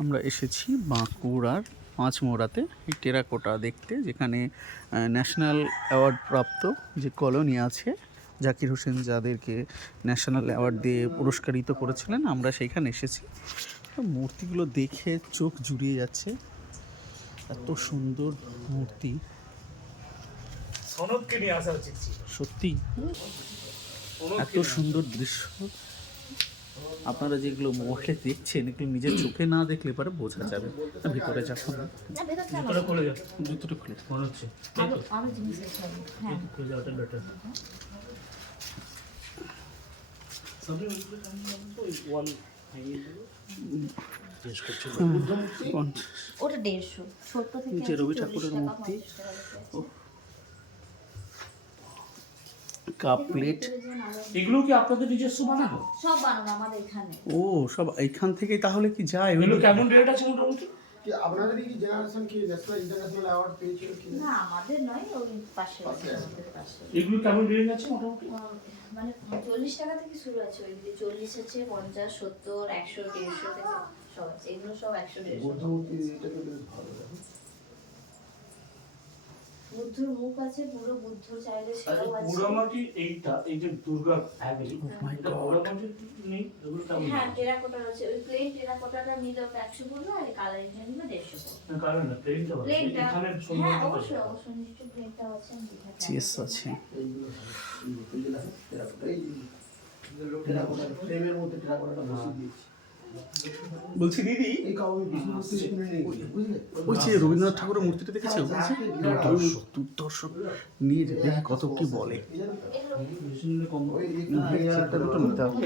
আমরা এসেছি বাঁকুড়ার পাঁচমোড়াতে এই টেরাকোটা দেখতে, যেখানে ন্যাশনাল অ্যাওয়ার্ড প্রাপ্ত যে কলোনি আছে, জাকির হোসেন যাদেরকে ন্যাশনাল অ্যাওয়ার্ড দিয়ে পুরস্কারিত করেছিলেন, আমরা সেইখানে এসেছি। মূর্তিগুলো দেখে চোখ জুড়িয়ে যাচ্ছে, এত সুন্দর মূর্তি, সত্যি এত সুন্দর দৃশ্য। আপনারা যেগুলো মোবাইলে দেখছেন, এগুলো নিজের চোখে না দেখলে পরে বোঝা যাবে। ভিতরে যখন জুতোটা খুলে মনে হচ্ছে রবি ঠাকুরের মূর্তি, কাপ প্লেট, এগুলো কি আপনাদের নিজস্ব বানানো? সব বানানো আমাদের এখানে। ও সব এইখান থেকেই তাহলে কি যায়? এগুলো কেমন রেট আছে মোটামুটি? কি আপনাদের কি জেনারেশন কি ন্যাশনাল ইন্টারন্যাশনাল অ্যাওয়ার্ড পেয়েছে কি না আমাদের নয়, ওই পাশে আমাদের পাশে। এগুলো কেমন রেট আছে মোটামুটি? মানে 40 টাকা থেকে শুরু আছে, ওই দিকে 40 আছে, 50, 70, 100, 150 থেকে সব আছে। এগুলো সব 100, 150। বুদ্ধমূর্তি এটাকে বেশ ভালো লাগে। বুদ্ধর মুখ আছে, পুরো বুদ্ধ চাইলে সেটাও আছে। পোড়ামাটি এইটা, এই যে দুর্গা ফ্যামিলি, এটা পোড়ামাটি নেই, এগুলো কেমন? হ্যাঁ টেরাকোটার আছে, ওই প্লেন টেরাকোটাটা নিলে ওটা 100 পড়বে, আর কালারিংটা নিলে 150 পড়বে। না কারণ না প্লেনটা ভালো, প্লেনটা এখানে হ্যাঁ সুন্দর অবশ্যই অবশ্যই নিশ্চয়ই প্লেনটাও আছে। চেস আছে, এইগুলো টেরাকোটা ফ্রেমের মধ্যে টেরাকোটাটা বসিয়ে দিয়েছি। বলছি দিদি, এই কাউ আমি বিষ্ণুমূর্তি কিনে নিয়ে গেছি, বুঝলে? ওই যে রবীন্দ্রনাথ ঠাকুরের মূর্তিটা দেখেছো? দুর্দর্শক নিয়ে দেখি কত কি বলে। ওই একটু একটা দুটো নিতে হবে।